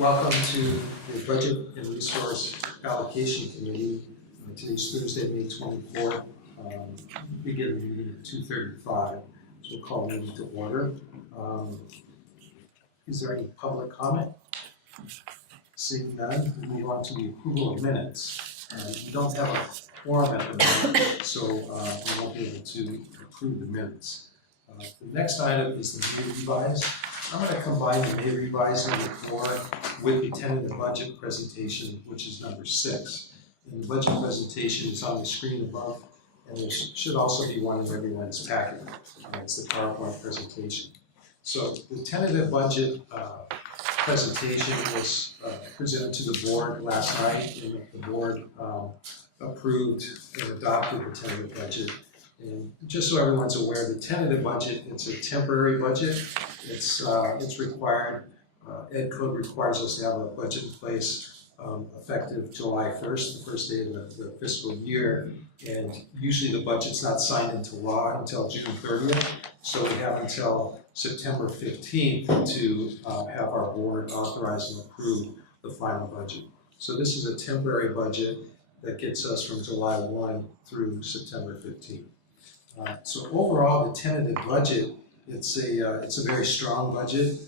Welcome to the Budget and Resource Allocation Committee. Today's Thursday, May 24th. We get a meeting at 2:35, so we'll call the meeting to order. Is there any public comment? Seeing none, we move on to the approval of minutes. We don't have a quorum at the moment, so we won't be able to approve the minutes. The next item is the May revise. I'm going to combine the May revise number 4 with the tentative budget presentation, which is number 6. And the budget presentation is on the screen above, and there should also be one in everyone's packet. It's the PowerPoint presentation. So the tentative budget presentation was presented to the board last night, and the board approved and adopted the tentative budget. And just so everyone's aware, the tentative budget, it's a temporary budget. It's required, Ed Code requires us to have a budget in place effective July 1st, the first day of the fiscal year. And usually the budget's not signed into law until June 30th. So we have until September 15th to have our board authorize and approve the final budget. So this is a temporary budget that gets us from July 1 through September 15th. So overall, the tentative budget, it's a very strong budget.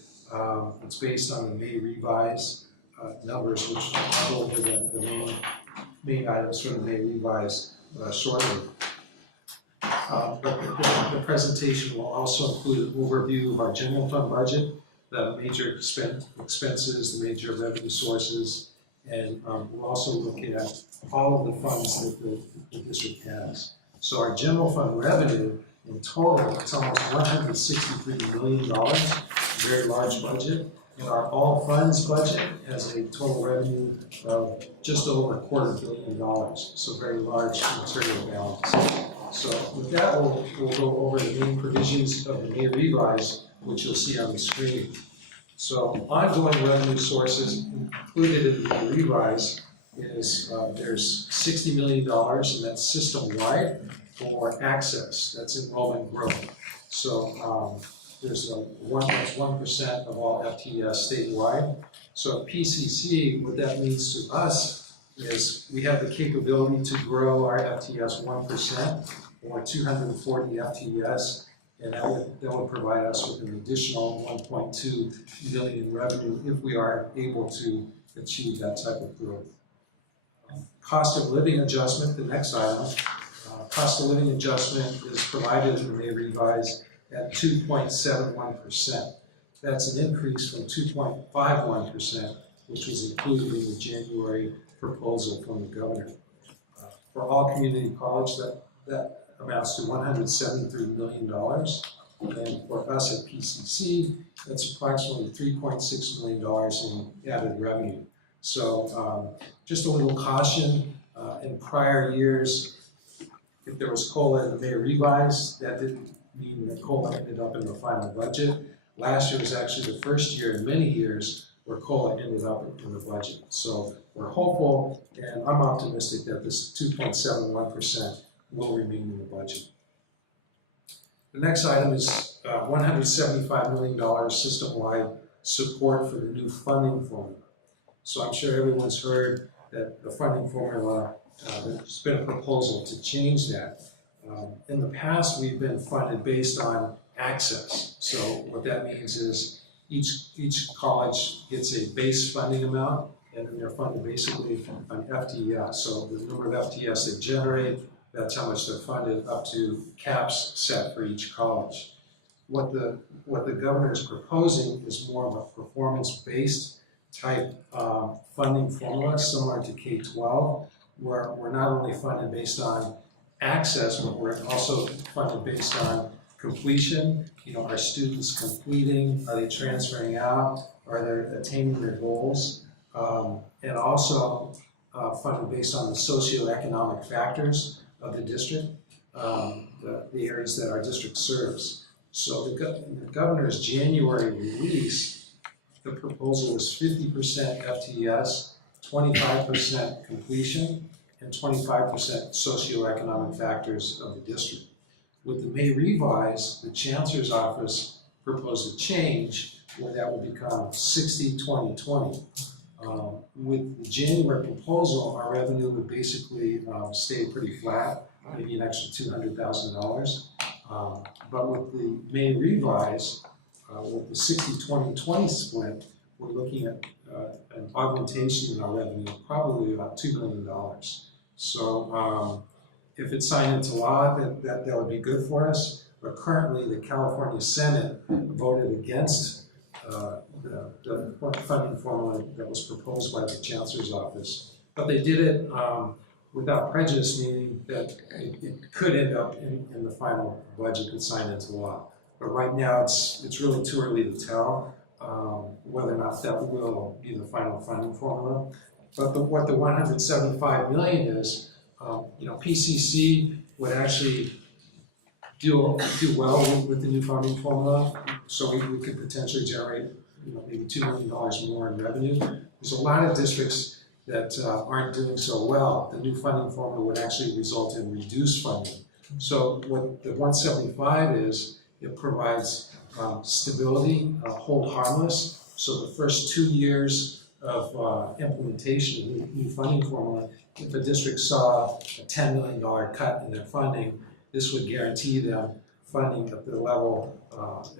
It's based on the May revise numbers, which I'll go over the main items from the May revise shortly. But the presentation will also include an overview of our general fund budget, the major expenses, the major revenue sources, and we'll also look at all of the funds that the district has. So our general fund revenue in total, it's almost $163 million, very large budget. And our all funds budget has a total revenue of just over $250 million, so very large material balance. So with that, we'll go over the main provisions of the May revise, which you'll see on the screen. So ongoing revenue sources included in the May revise is there's $60 million, and that's system-wide for access. That's enrollment growth. So there's that's 1% of all FTES statewide. So at PCC, what that means to us is we have the capability to grow our FTES 1% or 240 FTES, and that would provide us with an additional $1.2 million in revenue if we are able to achieve that type of growth. Cost of living adjustment, the next item. Cost of living adjustment is provided in the May revise at 2.71%. That's an increase from 2.51%, which was included in the January proposal from the governor. For all community college, that amounts to $173 million. And for us at PCC, that's approximately $3.6 million in added revenue. So just a little caution, in prior years, if there was COLA in the May revise, that didn't mean that COLA ended up in the final budget. Last year was actually the first year in many years where COLA ended up in the budget. So we're hopeful, and I'm optimistic that this 2.71% will remain in the budget. The next item is $175 million system-wide support for the new funding formula. So I'm sure everyone's heard that the funding formula, there's been a proposal to change that. In the past, we've been funded based on access. So what that means is each college gets a base funding amount, and then they're funded basically on FTES. So the number of FTES they generate, that's how much they're funded, up to caps set for each college. What the governor is proposing is more of a performance-based type funding formula, similar to K-12, where we're not only funded based on access, but we're also funded based on completion. You know, are students completing? Are they transferring out? Are they attaining their goals? And also funded based on the socioeconomic factors of the district, the areas that our district serves. So the governor's January release, the proposal was 50% FTES, 25% completion, and 25% socioeconomic factors of the district. With the May revise, the Chancellor's Office proposed a change where that would become 60-20-20. With the January proposal, our revenue would basically stay pretty flat, maybe an extra $200,000. But with the May revise, with the 60-20-20 split, we're looking at an augmentation in our revenue of probably about $2 million. So if it's signed into law, that would be good for us. But currently, the California Senate voted against the funding formula that was proposed by the Chancellor's office. But they did it without prejudice, meaning that it could end up in the final budget that's signed into law. But right now, it's really too early to tell whether or not that will be the final funding formula. But what the 175 million is, PCC would actually do well with the new funding formula, so we could potentially generate maybe $2 million more in revenue. There's a lot of districts that aren't doing so well. The new funding formula would actually result in reduced funding. So what the 175 is, it provides stability, hold harmless. So the first 2 years of implementation of the new funding formula, if a district saw a $10 million cut in their funding, this would guarantee them funding at the level,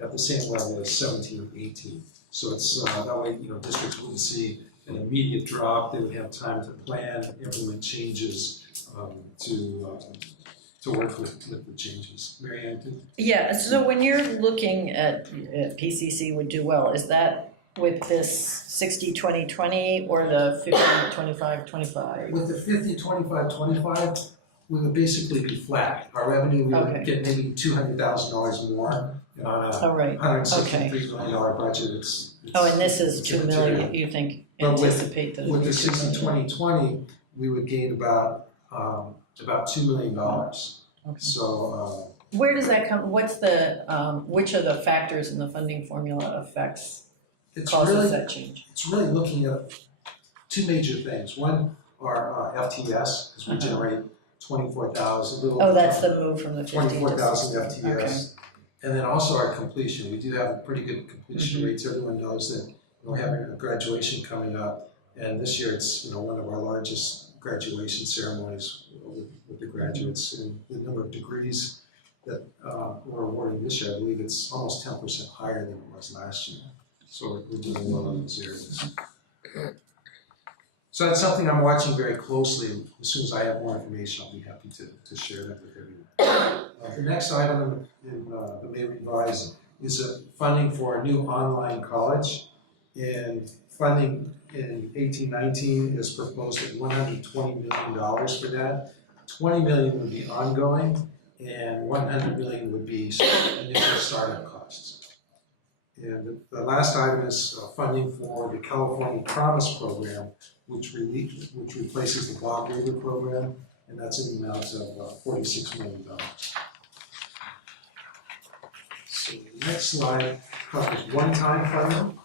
at the same level as 17-18. So it's that way, districts wouldn't see an immediate drop. They would have time to plan, implement changes to work with the changes. Mary Ann? Yeah. So when you're looking at PCC would do well, is that with this 60-20-20 or the 50-25-25? With the 50-25-25, we would basically be flat. Our revenue, we would get maybe $200,000 more on a $163 million budget. It's and this is $2 million. You think anticipate that? With the 60-20-20, we would gain about $2 million. Okay. So where does that come? What's the which of the factors in the funding formula causes that change? It's really looking at two major things. One are FTS, because we generate 24,000. That's the move from the 24,000 FTS. Okay. And then also our completion. We do have pretty good completion rates. Everyone knows that we're having a graduation coming up, and this year it's one of our largest graduation ceremonies with the graduates, and the number of degrees that we're awarding this year, I believe it's almost 10% higher than it was last year. So we're doing well in those areas. So that's something I'm watching very closely. As soon as I have more information, I'll be happy to share that with everyone. The next item in the May revise is funding for a new online college. And funding in 18-19 is proposed at $120 million for that. $20 million would be ongoing, and $100 million would be initial startup costs. And the last item is funding for the California Promise Program, which replaces the Bob River program, and that's in the amount of $46 million. So the next slide covers one-time funding.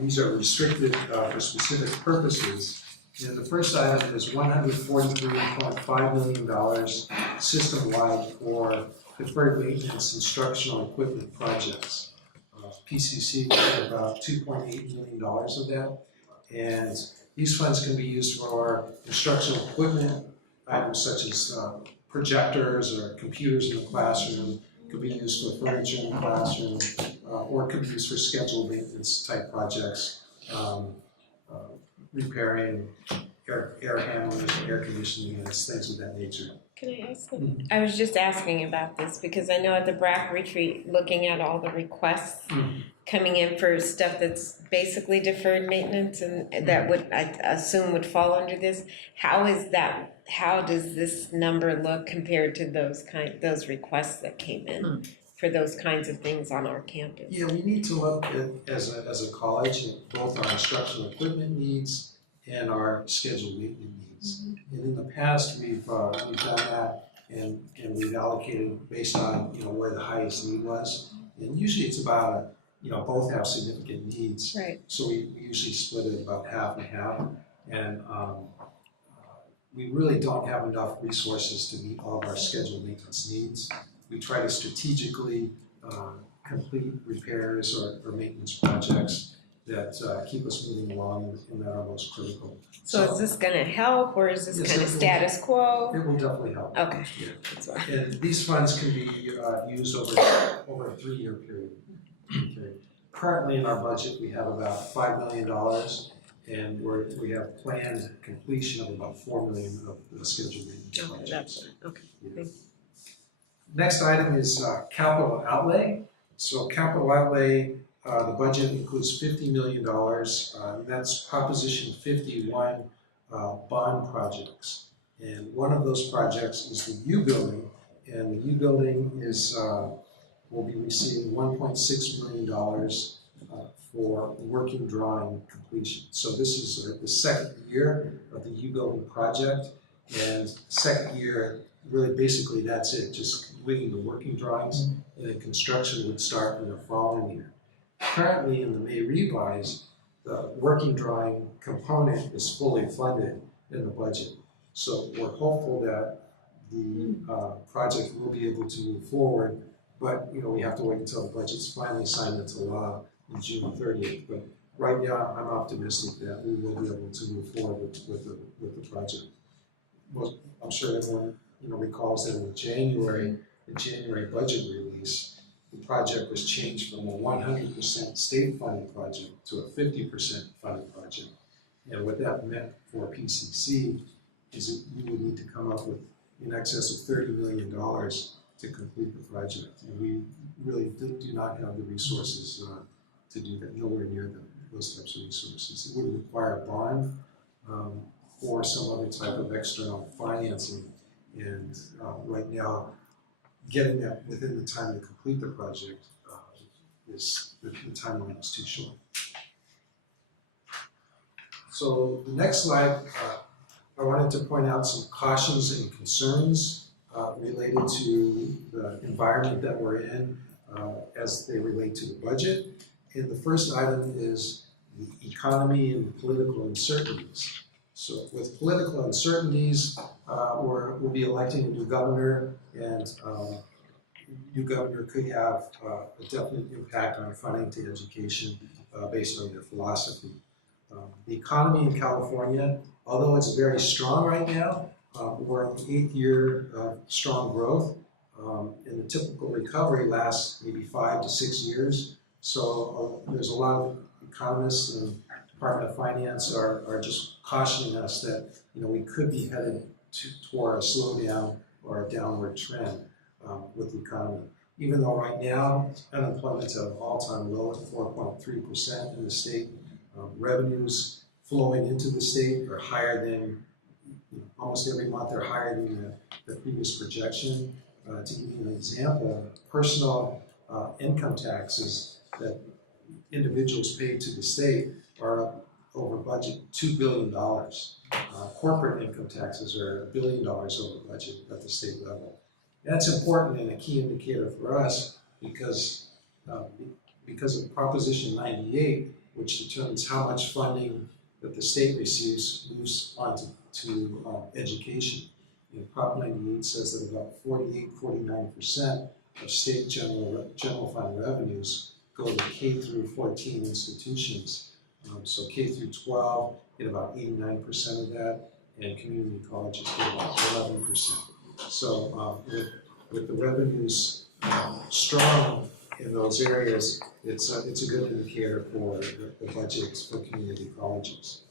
These are restricted for specific purposes. And the first item is $143.5 million system-wide for deferred maintenance instructional equipment projects. PCC will have about $2.8 million of that. And these funds can be used for instructional equipment, items such as projectors or computers in the classroom, could be used for furniture in the classroom, or could be used for scheduled maintenance type projects, repairing air handlers, air conditioning units, things of that nature. Can I ask them? I was just asking about this because I know at the Brac retreat, looking at all the requests coming in for stuff that's basically deferred maintenance, and that would, I assume, would fall under this. How does this number look compared to those requests that came in for those kinds of things on our campus? Yeah, we need to look at, as a college, at both our instructional equipment needs and our scheduled maintenance needs. And in the past, we've done that, and we've allocated based on where the highest need was. And usually it's about both have significant needs. Right. So we usually split it about half and half. And we really don't have enough resources to meet all of our scheduled maintenance needs. We try to strategically complete repairs or maintenance projects that keep us moving along and that are most critical. So is this gonna help, or is this Yes, kind it of will. status quo? It will definitely help. Okay, Yeah. that's why. And these funds can be used over a 3-year period. Okay. Currently in our budget, we have about $5 million, and we have planned completion of about $4 million of the scheduled maintenance Okay, projects. that's it, okay. Yeah. Next item is capital outlay. So capital outlay, the budget includes $50 million, and that's Proposition 51 bond projects. And one of those projects is the U building, and the U building is will be receiving $1.6 million for working drawing completion. So this is the second year of the U building project, and second year, really basically that's it, just completing the working drawings, and then construction would start in the following year. Currently in the May revise, the working drawing component is fully funded in the budget. So we're hopeful that the project will be able to move forward, but we have to wait until the budget's finally signed into law on June 30th. But right now, I'm optimistic that we will be able to move forward with the project. Well, I'm sure everyone recalls that in the January budget release, the project was changed from a 100% state funded project to a 50% funded project. And what that meant for PCC is that you would need to come up with in excess of $30 million to complete the project. And we really do not have the resources to do that, nowhere near those types of resources. It would require a bond or some other type of external financing. And right now, getting that within the time to complete the project is the timeline is too short. So the next slide, I wanted to point out some cautions and concerns related to the environment that we're in as they relate to the budget. And the first item is the economy and political uncertainties. So with political uncertainties, we'll be electing a new governor, and new governor could have a definite impact on funding to education based on their philosophy. The economy in California, although it's very strong right now, we're in the 8th year of strong growth, and the typical recovery lasts maybe 5 to 6 years. So there's a lot of economists and Department of Finance are just cautioning us that we could be headed toward a slowdown or a downward trend with the economy. Even though right now unemployment's at an all-time low at 4.3% in the state, revenues flowing into the state are higher than almost every month. They're higher than the previous projection. To give you an example, personal income taxes that individuals pay to the state are up over budget $2 billion. Corporate income taxes are $1 billion over budget at the state level. That's important and a key indicator for us because of Proposition 98, which determines how much funding that the state receives moves on to education. Prop 98 says that about 49% of state general fund revenues go to K through 14 institutions. So K through 12 get about 89% of that, and community colleges get about 11%. So with the revenues strong in those areas, it's a good indicator for the budgets for community colleges.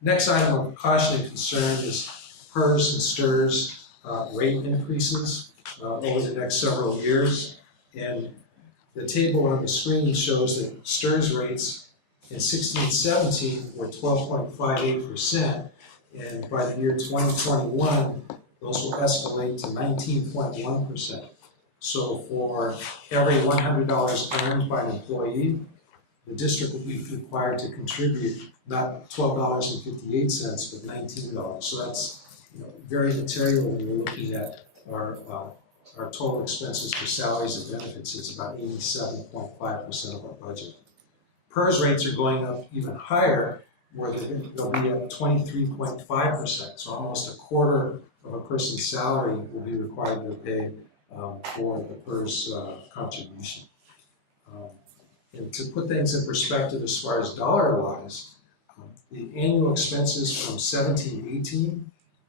Next item of caution and concern is PERS and STRS rate increases over the next several years. And the table on the screen shows that STRS rates in 16-17 were 12.58%, and by the year 2021, those will escalate to 19.1%. So for every $100 earned by an employee, the district will be required to contribute not $12.58, but $19. So that's very material when you're looking at our total expenses for salaries and benefits. It's about 87.5% of our budget. PERS rates are going up even higher, where they'll be at 23.5%. So almost a quarter of a person's salary will be required to pay for the PERS contribution. And to put things in perspective as far as dollar-wise, the annual expenses from 17-18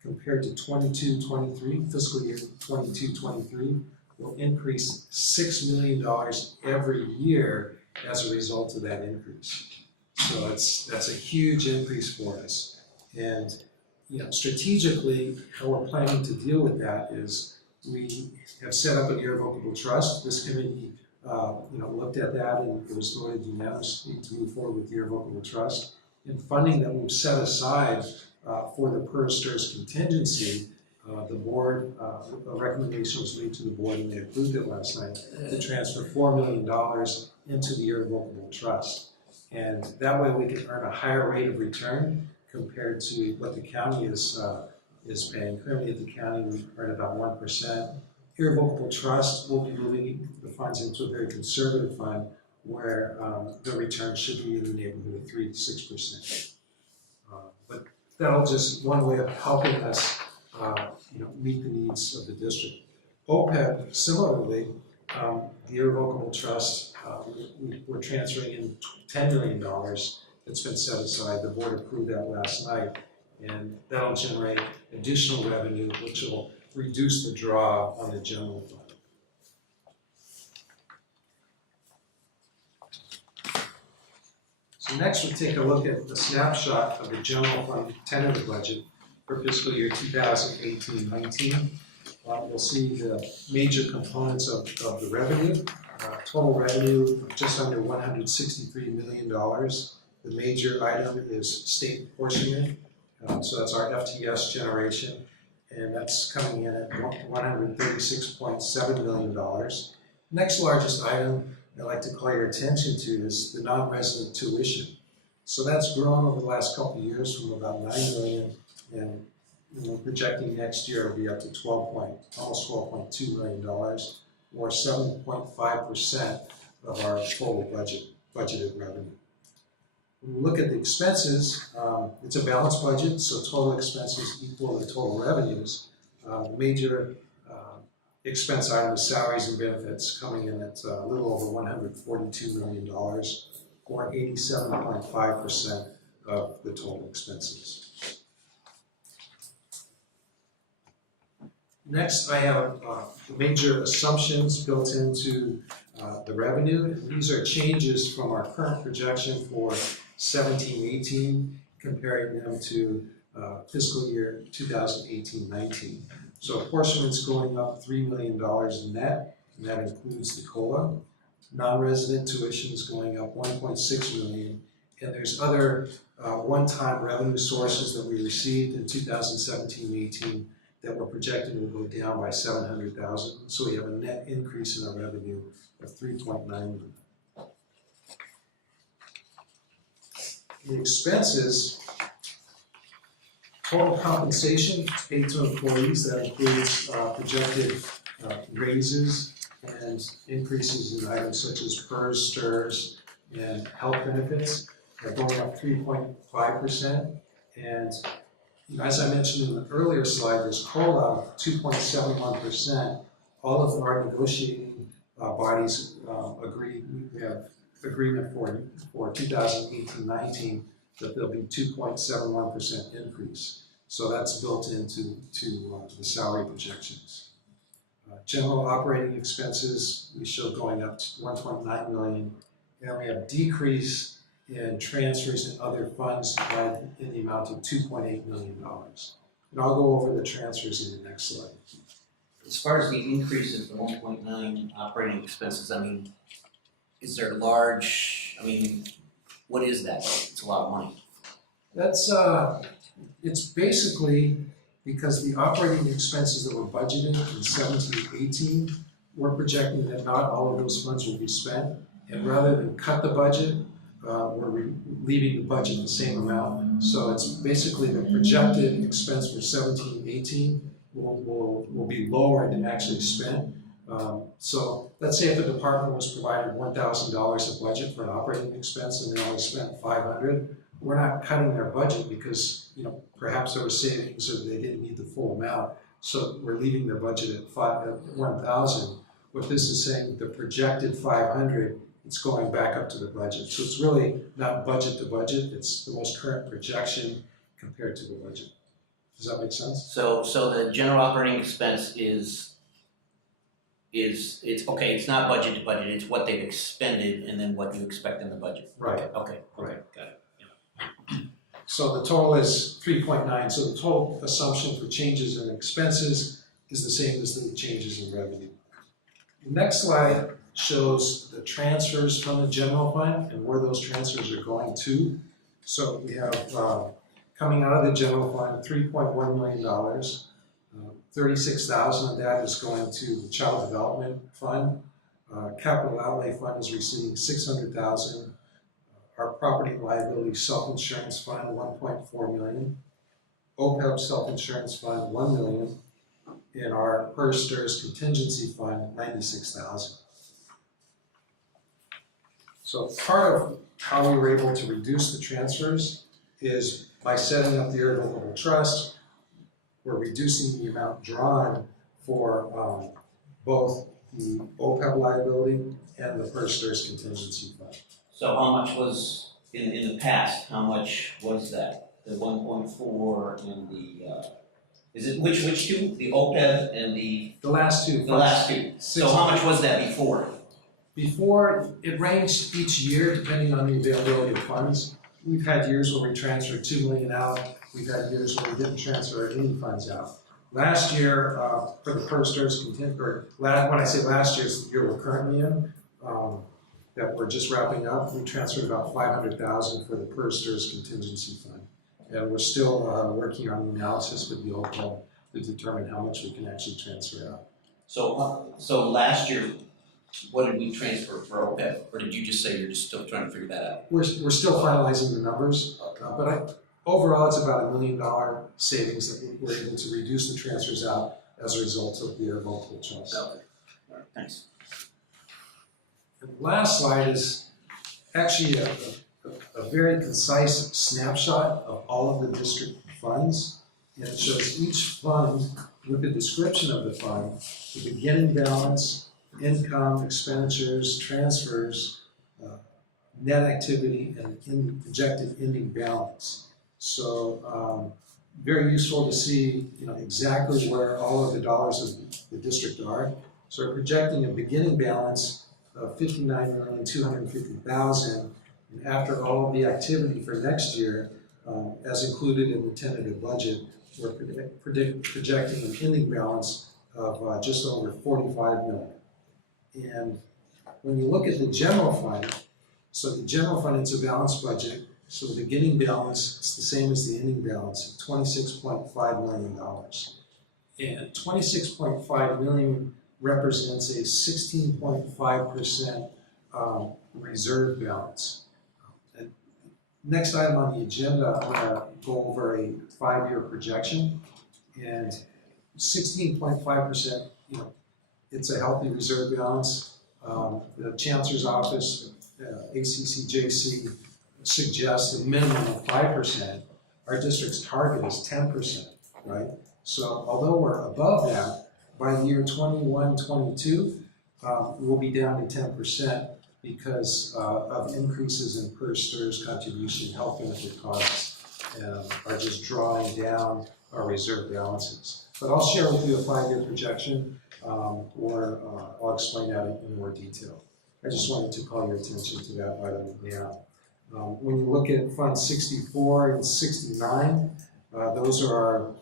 compared to 22-23, fiscal year 22-23, will increase $6 million every year as a result of that increase. So that's a huge increase for us. And strategically, how we're planning to deal with that is we have set up an irrevocable trust. This committee looked at that and it was voted unanimously to move forward with the irrevocable trust. And funding that we've set aside for the PERS contingency, the board, a recommendation was made to the board and they approved it last night to transfer $4 million into the irrevocable trust. And that way we can earn a higher rate of return compared to what the county is paying. Currently at the county we earn about 1%. Irrevocable trust will be moving the funds into a very conservative fund where the return should be in the neighborhood of 3 to 6%. But that'll just one way of helping us meet the needs of the district. OPEB, similarly, the irrevocable trust, we're transferring in $10 million that's been set aside. The board approved that last night, and that'll generate additional revenue, which will reduce the draw on the general fund. So next we'll take a look at the snapshot of the general fund tentative budget for fiscal year 2018-19. You'll see the major components of the revenue. Total revenue of just under $163 million. The major item is state apportionment. So that's our FTS generation. And that's coming in at $136.7 million. Next largest item I'd like to call your attention to is the non-resident tuition. So that's grown over the last couple of years from about $9 million, and we're projecting next year it'll be up to almost $12.2 million, or 7.5% of our total budgeted revenue. When we look at the expenses, it's a balanced budget, so total expenses equal to total revenues. Major expense item is salaries and benefits, coming in at a little over $142 million, or 87.5% of the total expenses. Next, I have major assumptions built into the revenue. These are changes from our current projection for 17-18, comparing them to fiscal year 2018-19. So apportionment's going up $3 million net, and that includes the COLA. Non-resident tuition is going up $1.6 million, and there's other one-time revenue sources that we received in 2017-18 that we're projecting will go down by $700,000. So we have a net increase in our revenue of $3.9 million. The expenses, total compensation paid to employees, that includes projected raises and increases in items such as PERS, STIRS, and health benefits, are going up 3.5%. And as I mentioned in the earlier slide, there's COLA of 2.71%. All of our negotiating bodies agreed. We have agreement for 2018-19 that there'll be 2.71% increase. So that's built into the salary projections. General operating expenses we show going up to $1.9 million, and we have decrease in transfers and other funds in the amount of $2.8 million. And I'll go over the transfers in the next slide. As far as the increase of the 1.9 operating expenses, I mean, is there large, I mean, what is that? It's a lot of money. That's, it's basically because the operating expenses that were budgeted in 17-18, we're projecting that not all of those funds will be spent. And rather than cut the budget, we're leaving the budget the same amount. So it's basically the projected expense for 17-18 will be lower than actually spent. So let's say if a department was provided $1,000 of budget for an operating expense and they only spent $500, we're not cutting their budget because perhaps there were savings or they didn't need the full amount. So we're leaving the budget at 1,000. What this is saying, the projected 500, it's going back up to the budget. So it's really not budget to budget, it's the most current projection compared to the budget. Does that make sense? So the general operating expense is it's okay, it's not budget to budget, it's what they've expended and then what you expect in the budget. Right. Okay, got it. So the total is 3.9, so the total assumption for changes in expenses is the same as the changes in revenue. The next slide shows the transfers from the general fund and where those transfers are going to. So we have coming out of the general fund, $3.1 million. 36,000 of that is going to the Child Development Fund. Capital Outlay Fund is receiving 600,000. Our Property and Liability Self-Insurance Fund, 1.4 million. OPEB Self-Insurance Fund, 1 million. And our PERSTERS Contingency Fund, 96,000. So part of how we were able to reduce the transfers is by setting up the irrevocable trust. We're reducing the amount drawn for both the OPEB liability and the PERSTERS Contingency Fund. So how much was, in the past, how much was that? The 1.4 and the, is it, which two? The OPEB and the? The last two. The last two. So how much was that before? Before, it ranged each year depending on the availability of funds. We've had years where we transferred 2 million out. We've had years where we didn't transfer any funds out. Last year, for the PERSTERS when I say last year, it's the year we're currently in, that we're just wrapping up, we transferred about 500,000 for the PERSTERS Contingency Fund. And we're still working on the analysis with the OPEB to determine how much we can actually transfer out. So last year, what did we transfer for OPEB? Or did you just say you're just still trying to figure that out? We're still finalizing the numbers, but overall it's about $1 million savings that we're able to reduce the transfers out as a result of the irrevocable trust. Okay. All right, thanks. And the last slide is actually a very concise snapshot of all of the district funds. And it shows each fund with the description of the fund, the beginning balance, income, expenditures, transfers, net activity, and projected ending balance. So very useful to see exactly where all of the dollars of the district are. So we're projecting a beginning balance of $59,250,000, and after all of the activity for next year, as included in the tentative budget, we're projecting an ending balance of just over $45 million. And when you look at the general fund, so the general fund, it's a balanced budget, so the beginning balance is the same as the ending balance of $26.5 million. And $26.5 million represents a 16.5% reserve balance. And next item on the agenda, I'm going to go over a 5-year projection. And 16.5%, it's a healthy reserve balance. The Chancellor's Office, ACCJC, suggests a minimum of 5%. Our district's target is 10%, right? So although we're above that, by the year 21-22, we'll be down to 10% because of increases in PERSTERS contribution, health benefit costs, are just drawing down our reserve balances. But I'll share with you a 5-year projection, or I'll explain that in more detail. I just wanted to call your attention to that item now. When you look at Fund 64 and 69, those are our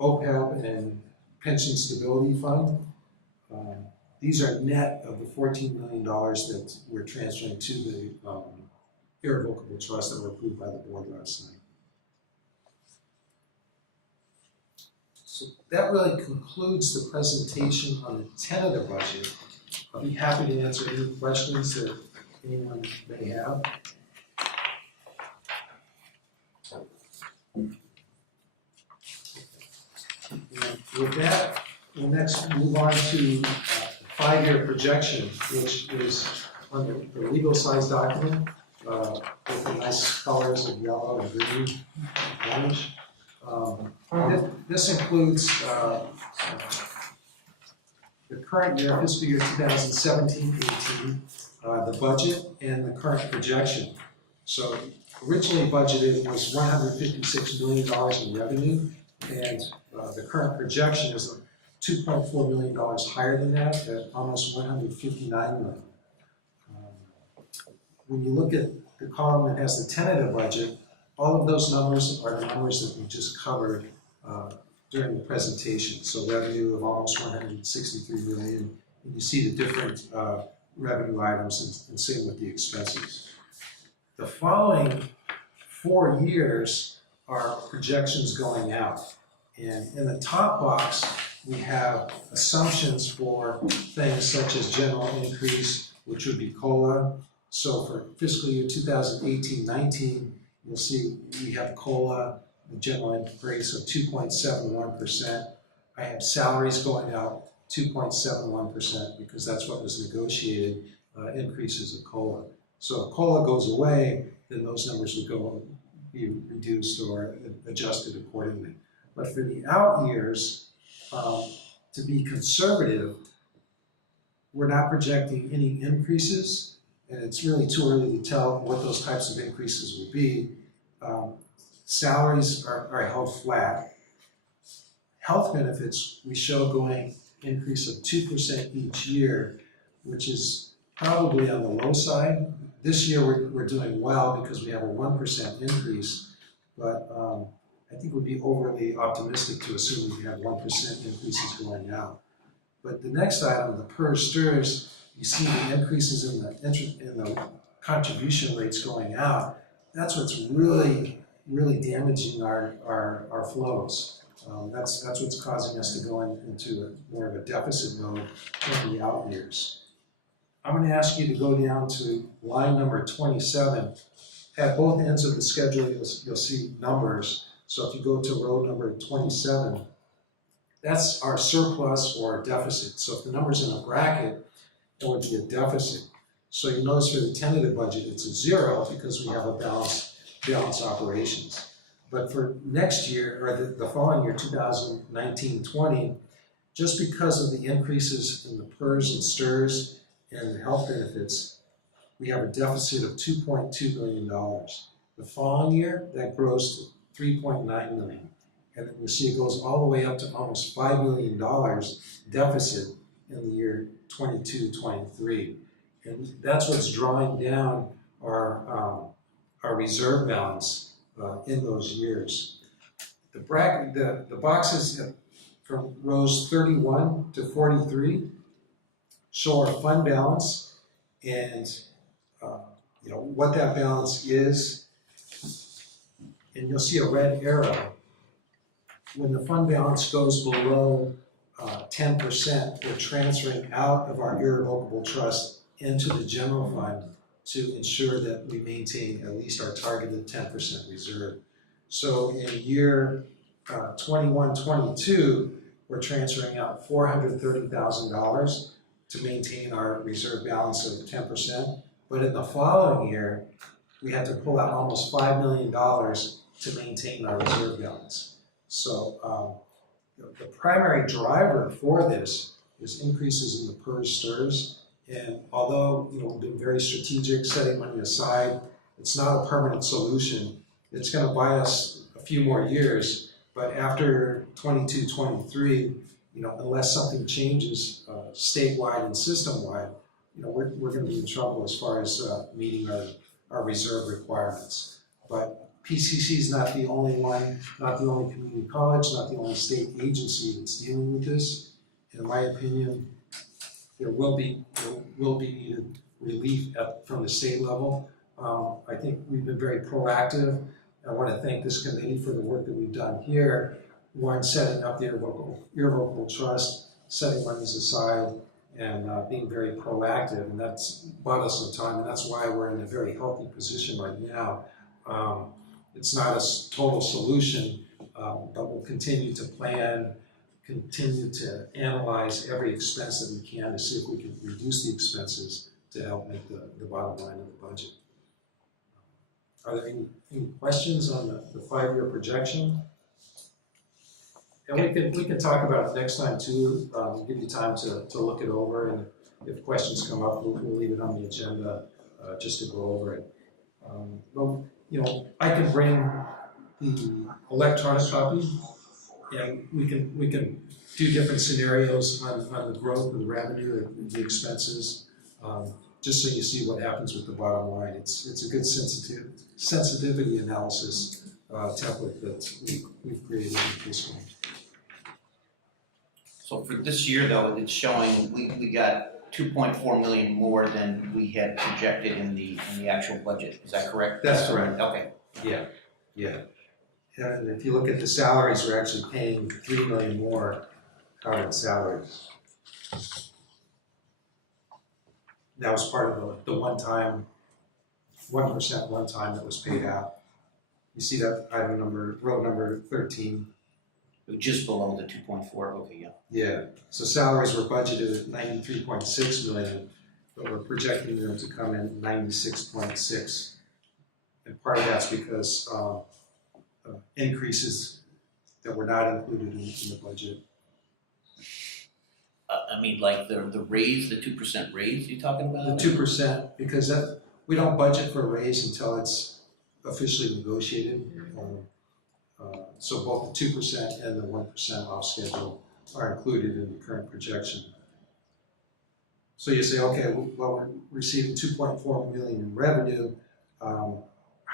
OPEB and Pension Stability Fund. These are net of the $14 million that we're transferring to the irrevocable trust that were approved by the board last night. So that really concludes the presentation on the tentative budget. I'll be happy to answer any questions that anyone may have. And with that, we'll next move on to the 5-year projection, which is on the legal size document with the nice colors of yellow and green and orange. This includes the current year, fiscal year 2017-18, the budget and the current projection. So originally budgeted was $156 million in revenue, and the current projection is $2.4 million higher than that, at almost $159 million. When you look at the column that has the tentative budget, all of those numbers are the numbers that we just covered during the presentation. So revenue of almost $163 million, and you see the different revenue items, and same with the expenses. The following 4 years are projections going out. And in the top box, we have assumptions for things such as general increase, which would be COLA. So for fiscal year 2018-19, you'll see we have COLA, the general increase of 2.71%. I have salaries going out 2.71% because that's what was negotiated, increases of COLA. So if COLA goes away, then those numbers would be reduced or adjusted accordingly. But for the out years, to be conservative, we're not projecting any increases, and it's really too early to tell what those types of increases would be. Salaries are held flat. Health benefits, we show going increase of 2% each year, which is probably on the low side. This year we're doing well because we have a 1% increase, but I think it would be overly optimistic to assume we have 1% increases going out. But the next item, the PERS STIRS, you see the increases in the contribution rates going out. That's what's really damaging our flows. That's what's causing us to go into more of a deficit mode in the out years. I'm going to ask you to go down to line number 27. At both ends of the schedule, you'll see numbers. So if you go to row number 27, that's our surplus or our deficit. So if the number's in a bracket, it would be a deficit. So you notice for the tentative budget, it's a 0 because we have a balanced operations. But for next year, or the following year, 2019-20, just because of the increases in the PERS and STIRS and the health benefits, we have a deficit of $2.2 million. The following year, that grows to $3.9 million. And then you see it goes all the way up to almost $5 million deficit in the year 22-23. And that's what's drawing down our reserve balance in those years. The boxes from rows 31 to 43 show our fund balance and what that balance is. And you'll see a red arrow. When the fund balance goes below 10%, we're transferring out of our irrevocable trust into the general fund to ensure that we maintain at least our targeted 10% reserve. So in year 21-22, we're transferring out $430,000 to maintain our reserve balance of 10%. But in the following year, we had to pull out almost $5 million to maintain our reserve balance. So the primary driver for this is increases in the PERS STIRS. And although we've been very strategic, setting money aside, it's not a permanent solution. It's going to buy us a few more years, but after 22-23, unless something changes statewide and system-wide, we're going to be in trouble as far as meeting our reserve requirements. But PCC is not the only one, not the only community college, not the only state agency that's dealing with this. In my opinion, there will be needed relief from the state level. I think we've been very proactive. I want to thank this committee for the work that we've done here. One, setting up the irrevocable trust, setting monies aside, and being very proactive. And that's bought us some time, and that's why we're in a very healthy position right now. It's not a total solution, but we'll continue to plan, continue to analyze every expense that we can to see if we can reduce the expenses to help make the bottom line of the budget. Are there any questions on the 5-year projection? And we can talk about it next time too, give you time to look it over, and if questions come up, we'll leave it on the agenda, just to go over it. But, you know, I can bring the electronic copy, and we can do different scenarios on the growth of the revenue and the expenses, just so you see what happens with the bottom line. It's a good sensitivity analysis template that we've created in Fiscal. So for this year though, it's showing we got 2.4 million more than we had projected in the actual budget, is that correct? That's correct. Okay. Yeah. And if you look at the salaries, we're actually paying $3 million more out in salaries. That was part of the one-time, 1% one-time that was paid out. You see that item number, row number 13. Just below the 2.4, okay, yeah. Yeah, so salaries were budgeted at 93.6 million, but we're projecting them to come in at 96.6. And part of that's because increases that were not included in the budget. I mean, like the raise, the 2% raise you're talking about? The 2%, because we don't budget for a raise until it's officially negotiated. So both the 2% and the 1% off schedule are included in the current projection. So you say, okay, well, we're receiving 2.4 million in revenue. How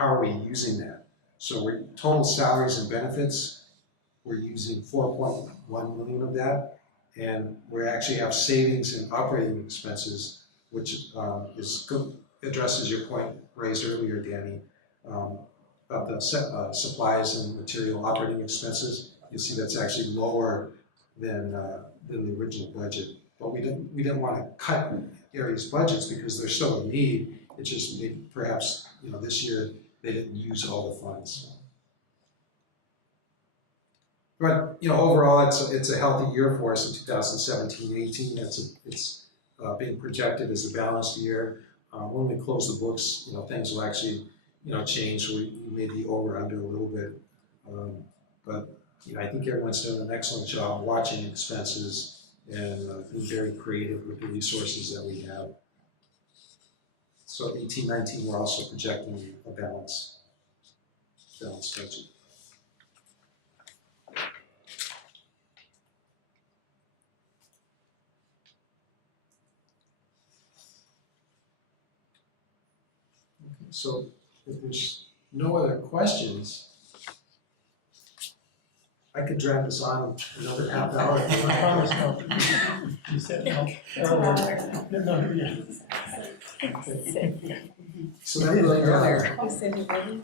are we using that? So we're total salaries and benefits, we're using 4.1 million of that, and we actually have savings in operating expenses, which addresses your point raised earlier, Danny, about the supplies and material operating expenses. You see that's actually lower than the original budget, but we didn't want to cut areas' budgets because there's still a need. It's just perhaps this year they didn't use all the funds. But overall, it's a healthy year for us in 2017-18. It's being projected as a balanced year. When we close the books, things will actually change. We may be over under a little bit, but I think everyone's done an excellent job watching expenses and being very creative with the resources that we have. So 18-19, we're also projecting a balanced budget. So if there's no other questions, I could drag this on another half hour. I promise no. You said no earlier. No, yeah. So that's really earlier. You said you're ready?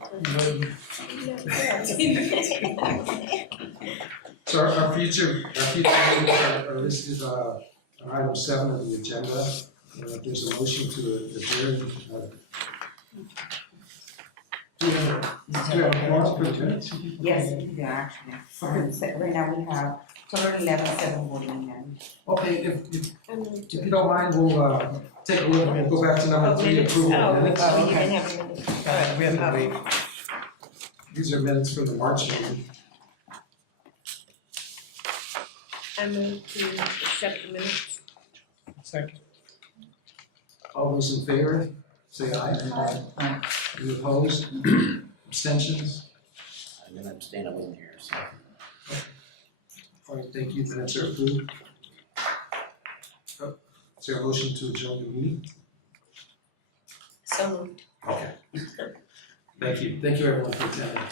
So our future meetings are listed on item 7 of the agenda. If there's a motion to adjourn. Do you have a quorum for the minutes? Yes, we do actually. Right now we have total 11 voting in. Okay, if you don't mind, we'll take a look and we'll go back to number 3, approval of minutes. Oh, you didn't have minutes. We have to wait. These are minutes from the March meeting. I move to accept the minutes. Second. All those in favor, say aye. Aye. Any opposed? Abstentions? I'm gonna abstain, I wasn't here, so. All right, thank you, minutes are approved. Is there a motion to adjourn the meeting? So moved. Okay. Thank you everyone for attending.